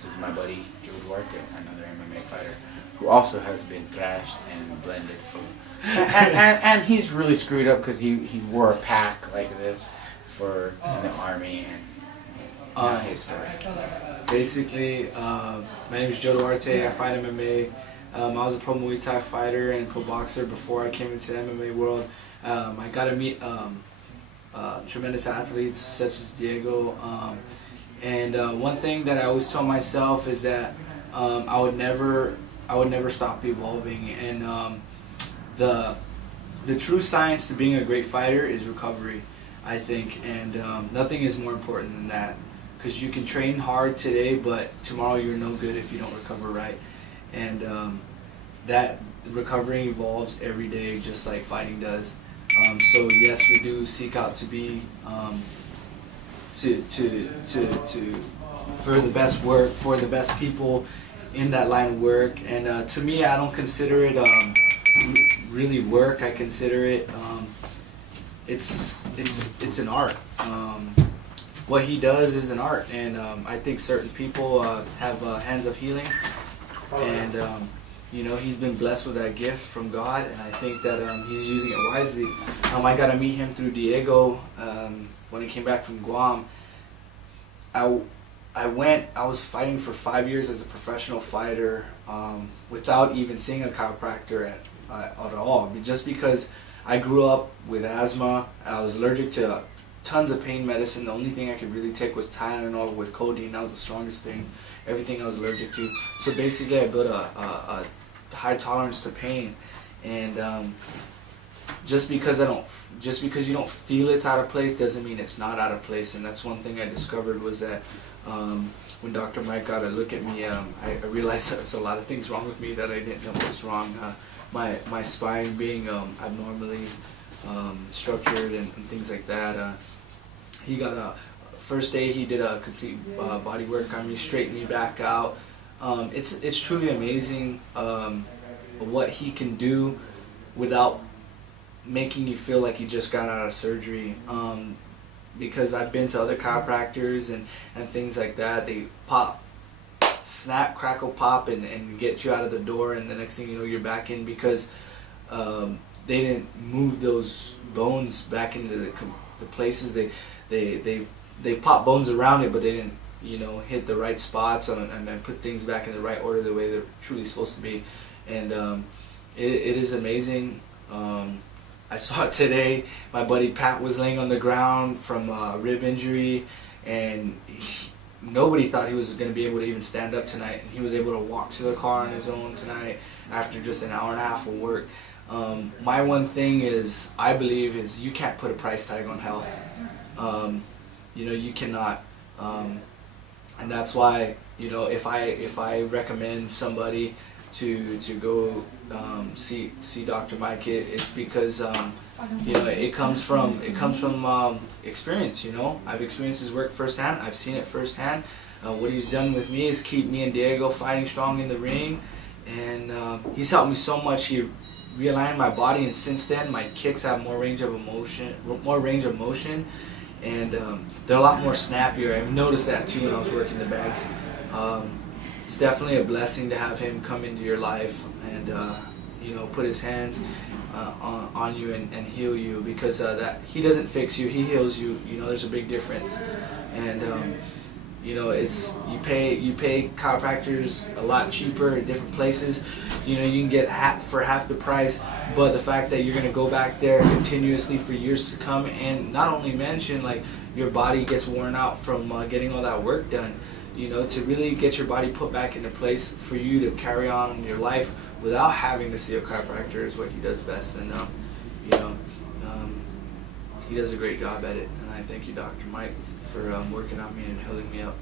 This is my buddy Joe Duarte, another MMA fighter, who also has been thrashed and blended for, and he's really screwed up because he wore a pack like this for in the army and his story. Basically, my name is Joe Duarte. I fight MMA. I was a pro Muay Thai fighter and pro boxer before I came into the MMA world. I got to meet tremendous athletes such as Diego. And one thing that I always tell myself is that I would never stop evolving. And the true science to being a great fighter is recovery, I think. And nothing is more important than that. Because you can train hard today, but tomorrow you're no good if you don't recover right. And that recovery evolves every day, just like fighting does. So yes, we do seek out to be for the best work, for the best people in that line of work. And to me, I don't consider it really work. I consider it it's an art. What he does is an art, and I think certain people have hands of healing, and you know, he's been blessed with that gift from God, and I think that he's using it wisely. I got to meet him through Diego when he came back from Guam. I was fighting for 5 years as a professional fighter without even seeing a chiropractor at all, just because I grew up with asthma. I was allergic to tons of pain medicine. The only thing I could really take was Tylenol with codeine. That was the strongest thing. Everything I was allergic to. So basically, I built a high tolerance to pain. And just because you don't feel it's out of place doesn't mean it's not out of place. And that's one thing I discovered was that when Dr. Mike got a look at me, I realized there was a lot of things wrong with me that I didn't know was wrong. My spine being abnormally structured and things like that. He got first day he did a complete body work on me, straightened me back out. It's truly amazing what he can do without making you feel like you just got out of surgery. Because I've been to other chiropractors and things like that. They pop, snap, crackle, pop, and get you out of the door, and the next thing you know you're back in because they didn't move those bones back into the places. They've popped bones around it, but they didn't, you know, hit the right spots and then put things back in the right order the way they're truly supposed to be. And it is amazing. I saw it today. My buddy Pat was laying on the ground from a rib injury, and nobody thought he was going to be able to even stand up tonight. And he was able to walk to the car on his own tonight after just an hour and a half of work. My one thing is, I believe, is you can't put a price tag on health. You know, you cannot. And that's why, you know, if I recommend somebody to go see Dr. Mike, it's because you know, it comes from experience. You know, I've experienced his work firsthand. I've seen it firsthand. What he's done with me is keep me and Diego fighting strong in the ring, and he's helped me so much. He realigned my body, and since then my kicks have more range of motion, and they're a lot more snappier. I've noticed that too when I was working the bags. It's definitely a blessing to have him come into your life and you know, put his hands on you and heal you, because that he doesn't fix you, he heals you. You know, there's a big difference. And you know, it's you pay chiropractors a lot cheaper at different places. You know, you can get for half the price, but the fact that you're going to go back there continuously for years to come, and not only mention like your body gets worn out from getting all that work done. You know, to really get your body put back into place for you to carry on in your life without having to see a chiropractor is what he does best. And you know, he does a great job at it. And I thank you, Dr. Mike, for working on me and healing me up.